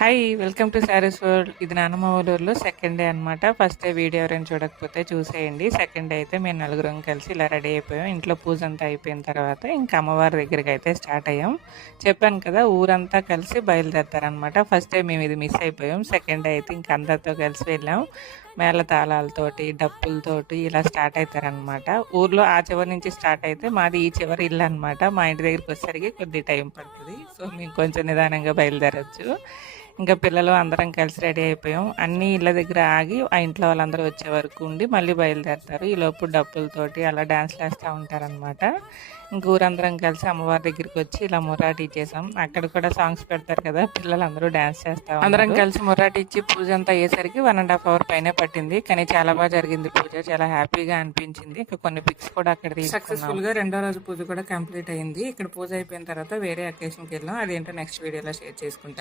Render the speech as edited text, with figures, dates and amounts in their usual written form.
Hi! Welcome to saris world. ఇది నానమ్మ వాళ్ళ ఊర్లో సెకండ్ డే అనమాట. ఫస్ట్ డే వీడియో ఎవరైనా చూడకపోతే చూసేయండి. సెకండ్ డే అయితే మేము నలుగురం కలిసి ఇలా రెడీ అయిపోయాం. ఇంట్లో పూజ అంతా అయిపోయిన తర్వాత ఇంకా అమ్మవారి దగ్గరికి అయితే స్టార్ట్ అయ్యాం. చెప్పాను కదా ఊరంతా కలిసి బయలుదేరతారనమాట. ఫస్ట్ డే మేము ఇది మిస్ అయిపోయాం. సెకండ్ డే అయితే ఇంక అందరితో కలిసి వెళ్ళాం. మేళ తాళాలతోటి, డప్పులతోటి ఇలా స్టార్ట్ అవుతారనమాట. ఊర్లో ఆ చివరి నుంచి స్టార్ట్ అయితే మాది ఈ చివరి ఇల్లు అనమాట. మా ఇంటి దగ్గరికి వచ్చేసరికి కొద్ది టైం పడుతుంది. సో మేము కొంచెం నిదానంగా బయలుదేరొచ్చు. ఇంకా పిల్లలు అందరం కలిసి రెడీ అయిపోయాం. అన్ని ఇళ్ళ దగ్గర ఆగి ఆ ఇంట్లో వాళ్ళందరూ వచ్చే వరకు ఉండి మళ్ళీ బయలుదేరతారు. ఈలోపు డప్పులతోటి అలా డాన్స్లు వేస్తూ ఉంటారనమాట. ఇంక ఊరందరం కలిసి అమ్మవారి దగ్గరికి వచ్చి ఇలా మురాటి ఇచ్చేసాం. అక్కడ కూడా సాంగ్స్ పెడతారు కదా, పిల్లలందరూ డాన్స్ చేస్తా అందరం కలిసి మురాటి ఇచ్చి పూజ అంతా అయ్యేసరికి 1.5 hour పైనే పట్టింది. కానీ చాలా బాగా జరిగింది పూజ, చాలా హ్యాపీగా అనిపించింది. ఇంకా కొన్ని పిక్స్ కూడా అక్కడ సక్సెస్ఫుల్ గా రెండో రోజు పూజ కూడా కంప్లీట్ అయింది. ఇక్కడ పూజ అయిపోయిన తర్వాత వేరే అకేషన్కి వెళ్ళాం. అదేంటో నెక్స్ట్ వీడియోలో షేర్ చేసుకుంటా.